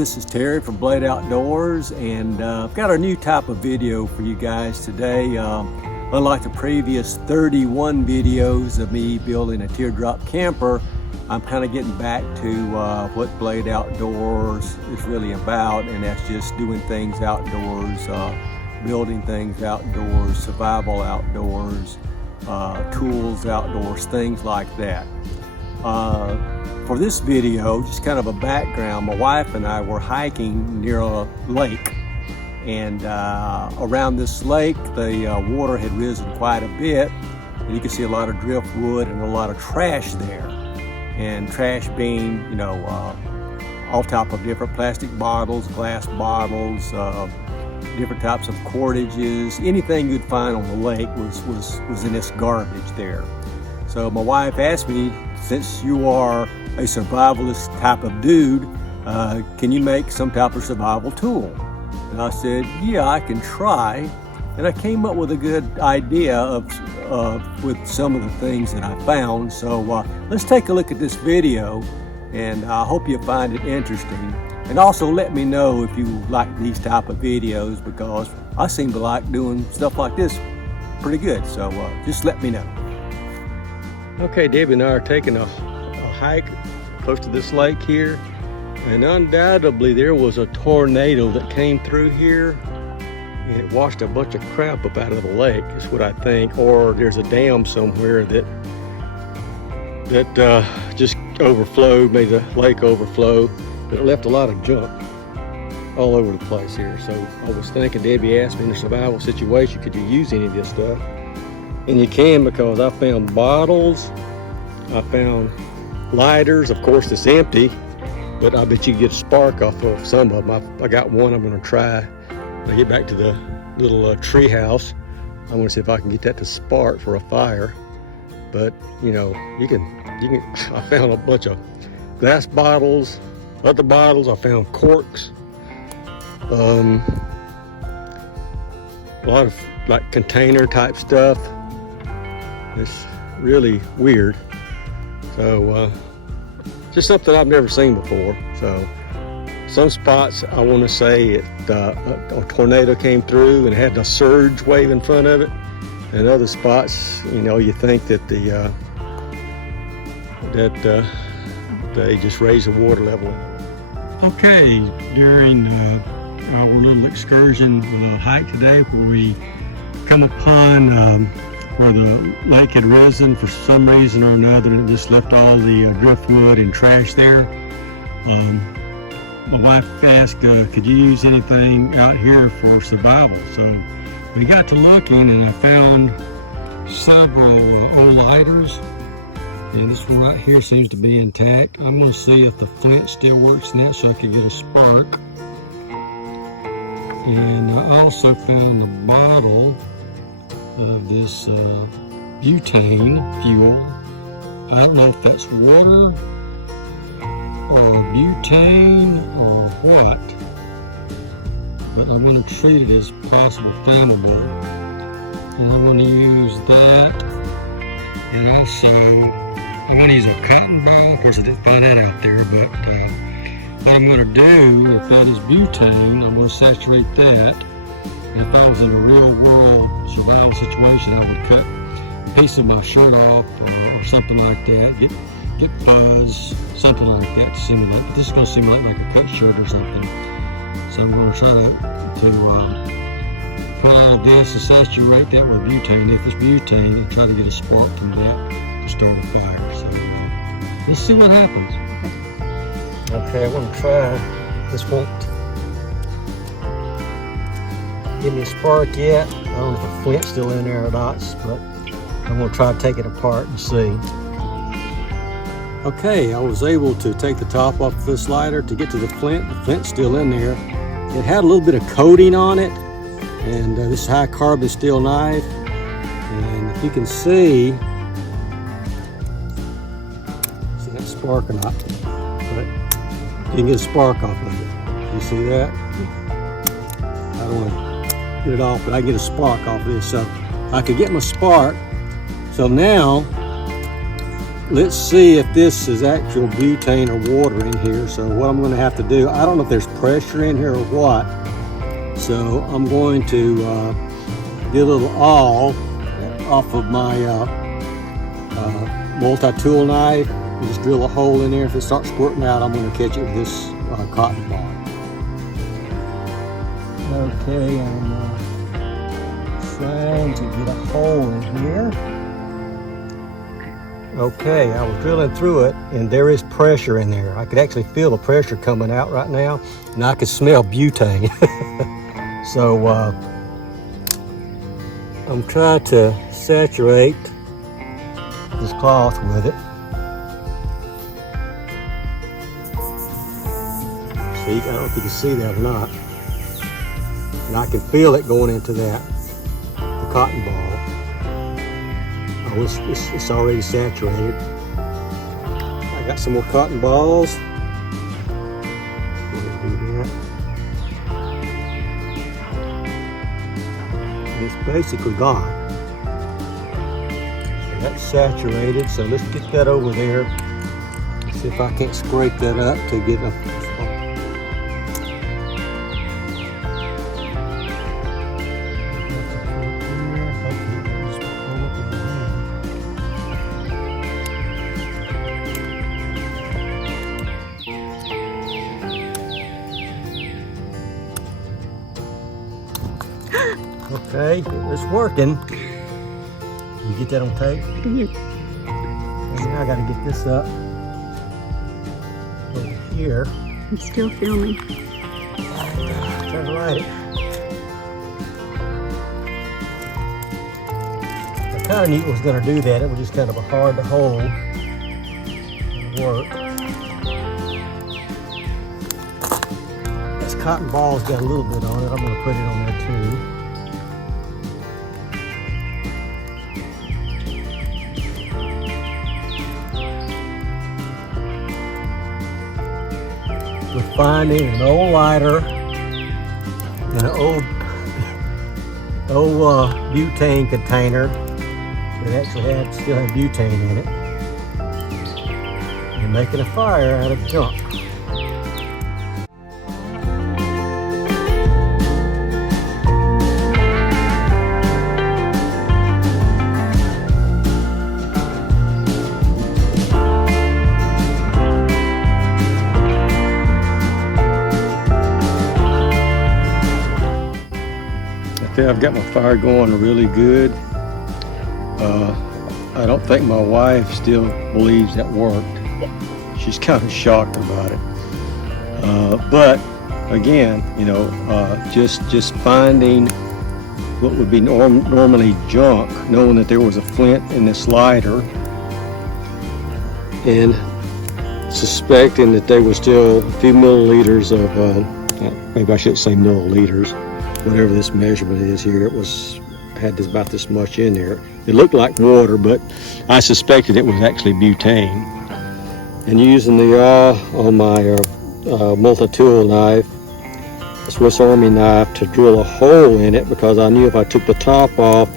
this is Terry from Blade Outdoors, and I've got a new type of video for you guys today. Unlike the previous 31 videos of me building a teardrop camper, I'm kind of getting back to what Blade Outdoors is really about, and that's just doing things outdoors, building things outdoors, survival outdoors, tools outdoors, things like that. For this video, just kind of a background, my wife and I were hiking near a lake, and around this lake the water had risen quite a bit, and you can see a lot of driftwood and a lot of trash there. And trash being, you know, all type of different plastic bottles, glass bottles, different types of cordages, anything you'd find on the lake was in this garbage there. So my wife asked me, since you are a survivalist type of dude, can you make some type of survival tool? And I said, yeah, I can try. And I came up with a good idea with some of the things that I found. So let's take a look at this video, and I hope you find it interesting. And also let me know if you like these type of videos, because I seem to like doing stuff like this pretty good. So just let me know. Okay, Debbie and I are taking a hike close to this lake here, and undoubtedly there was a tornado that came through here, and it washed a bunch of crap up out of the lake, is what I think. Or there's a dam somewhere that just overflowed, made the lake overflow, but it left a lot of junk all over the place here. So I was thinking, Debbie asked me in a survival situation, could you use any of this stuff? And you can, because I found bottles, I found lighters. Of course it's empty, but I bet you can get a spark off of some of them. I got one I'm going to try. When I get back to the little tree house, I want to see if I can get that to spark for a fire. But you know, you can. I found a bunch of glass bottles, other bottles. I found corks, a lot of like container type stuff. It's really weird. So just something I've never seen before. So some spots, I want to say a tornado came through and had a surge wave in front of it, and other spots, you know, you think that they just raised the water level. Okay, during our little excursion, little hike today, where we come upon where the lake had risen for some reason or another, and it just left all the driftwood and trash there. My wife asked, could you use anything out here for survival? So we got to looking, and I found several old lighters, and this one right here seems to be intact. I'm going to see if the flint still works in it so I can get a spark. And I also found a bottle of this butane fuel. I don't know if that's water or butane or what, but I'm going to treat it as possible flammable, and I'm going to use that. And also I'm going to use a cotton ball. Of course I didn't find that out there, but what I'm going to do, if that is butane, I'm going to saturate that. If I was in a real world survival situation, I would cut a piece of my shirt off or something like that, get fuzz, something like that to simulate. This is going to simulate like a cut shirt or something. So I'm going to try to pull out of this and saturate that with butane, if it's butane, and try to get a spark from that to start a fire. So let's see what happens. Okay, I'm going to try. This won't give me a spark yet. I don't know if the flint's still in there or not, but I'm going to try to take it apart and see. Okay, I was able to take the top off of this lighter to get to the flint. The flint's still in there. It had a little bit of coating on it, and this high carbon steel knife. And if you can see that spark or not, but you can get a spark off of it. You see that? I don't want to get it off, but I get a spark off of this. So I could get my spark. So now let's see if this is actual butane or water in here. So what I'm going to have to do, I don't know if there's pressure in here or what. So I'm going to get a little awl off of my multi-tool knife. Just drill a hole in there. If it starts squirting out, I'm going to catch it with this cotton ball. Okay, I'm trying to get a hole in here. Okay, I was drilling through it and there is pressure in there. I could actually feel the pressure coming out right now, and I could smell butane. So I'm trying to saturate this cloth with it. See, I don't know if you can see that or not. And I can feel it going into the cotton ball. Oh, it's already saturated. I got some more cotton balls. It's basically gone. So that's saturated, so let's get that over there. Let's see if I can't scrape that up to get a Okay, it's working. You get that on tape? Mm-hmm. And now I gotta get this up over here. I'm still filming. Try to light it. I kind of knew it was gonna do that. It was just kind of a hard to hold and work. This cotton ball's got a little bit on it. I'm gonna put it on there too. With finding an old lighter and an old butane container that actually still had butane in it, and making a fire out of junk. I've got my fire going really good. I don't think my wife still believes that worked. She's kind of shocked about it. But again, you know, just finding what would be normally junk, knowing that there was a flint in this lighter, and suspecting that there was still a few milliliters of, maybe I shouldn't say milliliters, whatever this measurement is here, it had about this much in there. It looked like water, but I suspected it was actually butane. And using the on my multi-tool knife, a Swiss Army knife, to drill a hole in it, because I knew if I took the top off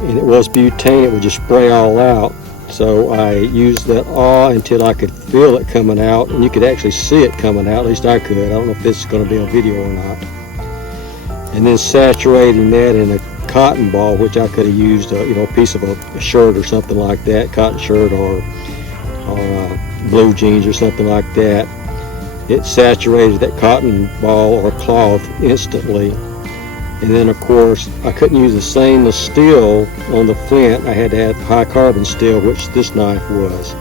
and it was butane, it would just spray all out. So I used that awl until I could feel it coming out, and you could actually see it coming out. At least I could. I don't know if this is going to be on video or not. And then saturating that in a cotton ball, which I could have used, you know, a piece of a shirt or something like that, cotton shirt or blue jeans or something like that. It saturated that cotton ball or cloth instantly. And then, of course, I couldn't use the stainless steel on the flint. I had to have high carbon steel, which this knife was.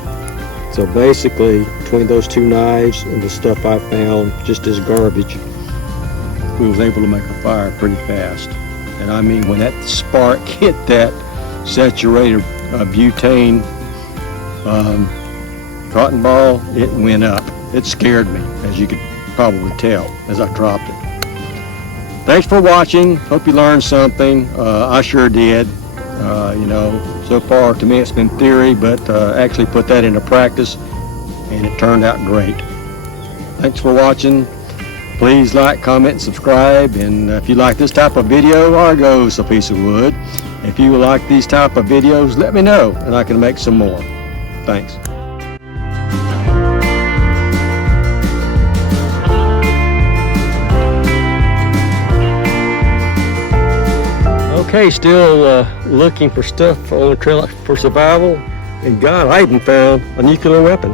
So basically, between those two knives and the stuff I found just as garbage, we was able to make a fire pretty fast. And I mean, when that spark hit that saturated butane cotton ball, it went up. It scared me, as you could probably tell as I dropped it. Thanks for watching. Hope you learned something. I sure did. You know, so far to me it's been theory, but actually put that into practice, and it turned out great. Thanks for watching. Please like, comment, and subscribe. And if you like this type of video, there goes a piece of wood. If you like these type of videos, let me know, and I can make some more. Thanks. Okay, still looking for stuff on the trail for survival. And God, I even found a nuclear weapon.